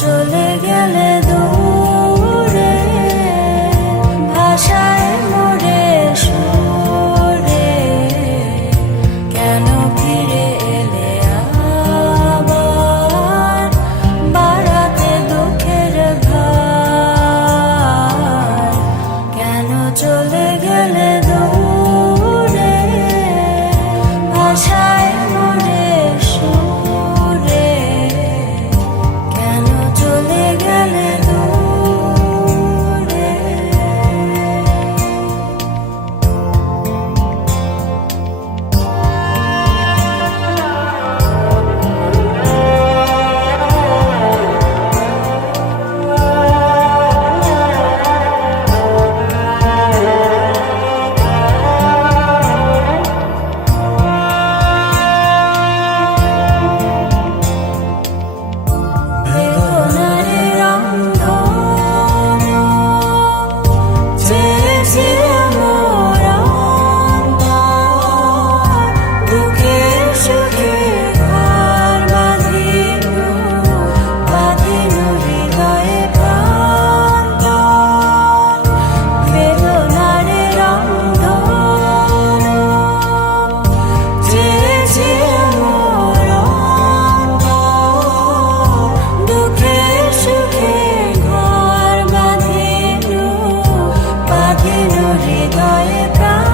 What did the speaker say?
চলে quiet down.